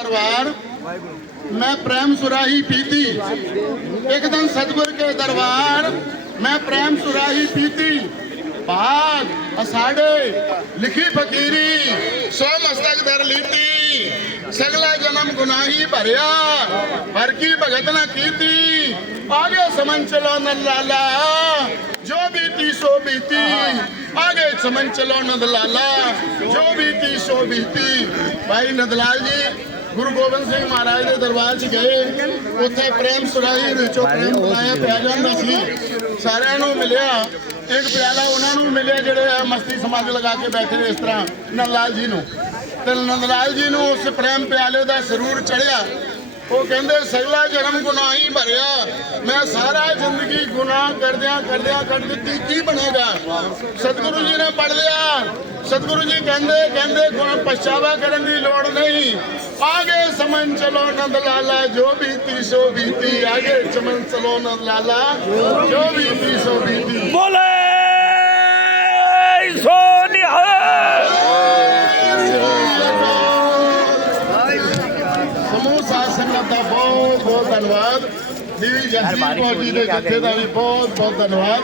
दरबार मैं प्रेम सुराही पीती एक दिन सतगुर के दरबार मैं प्रेम सुराही पीती भाग असाड़े लिखी फकीरी सो मस्तक धर लीती सगला जन्म गुनाही भरिया भर की भगत न कीती आगे समझ चलो नंद लाला जो बीती सो बीती आगे समझ चलो नंद लाला जो बीती सो बीती भाई नंदलाल जी ਗੁਰੂ ਗੋਬਿੰਦ ਸਿੰਘ ਮਹਾਰਾਜ ਦੇ ਦਰਬਾਰ 'ਚ ਗਏ। ਉੱਥੇ ਪ੍ਰੇਮ ਸੁਰਾਹੀ ਵਿੱਚੋਂ ਪ੍ਰੇਮ ਬੁਲਾਇਆ ਪਿਆ ਜਾਂਦਾ ਸੀ। ਸਾਰਿਆਂ ਨੂੰ ਮਿਲਿਆ। ਇੱਕ ਪਿਆਲਾ ਉਹਨਾਂ ਨੂੰ ਮਿਲਿਆ ਜਿਹੜੇ ਮਸਤੀ ਸਮਾਜ ਲਗਾ ਕੇ ਬੈਠੇ ਇਸ ਤਰ੍ਹਾਂ ਨੰਦਲਾਲ ਜੀ ਨੂੰ। ਤੇ ਨੰਦਲਾਲ ਜੀ ਨੂੰ ਉਸ ਪ੍ਰੇਮ ਪਿਆਲੇ ਦਾ ਸਰੂਰ ਚੜਿਆ ਉਹ ਕਹਿੰਦੇ ਸਗਲਾ ਜਨਮ ਗੁਨਾਹੀ ਭਰਿਆ। ਮੈਂ ਸਾਰਾ ਜ਼ਿੰਦਗੀ ਗੁਨਾਹ ਕਰਦਿਆਂ ਕਰਦਿਆਂ ਕੱਢ ਦਿੱਤੀ। ਕੀ ਬਣੇਗਾ? ਸਤਿਗੁਰੂ ਜੀ ਨੇ ਪੜ ਲਿਆ। ਸਤਿਗੁਰੂ ਜੀ ਕਹਿੰਦੇ ਕਹਿੰਦੇ ਪਛਤਾਵਾ ਕਰਨ ਦੀ ਲੋੜ ਨਹੀਂ ਆਗੇ ਸਮਝ ਚਲੋ ਨੰਦ ਲਾਲਾ ਜੋ ਬੀਤੀ ਸੋ ਬੀਤੀ ਆਗੇ ਚਲੋ ਨੰਦ ਲਾਲਾ ਜੋ ਬੀਤੀ ਸੋ ਬੀਤੀ ਬੋਲੇ ਸੋ ਨਿਹਾਲ ਸਮੂਹ ਸੰਗਤ ਦਾ ਬਹੁਤ ਬਹੁਤ ਧੰਨਵਾਦ ਕੌਰ ਜੀ ਦੇ ਜੱਥੇ ਦਾ ਵੀ ਬਹੁਤ ਬਹੁਤ ਧੰਨਵਾਦ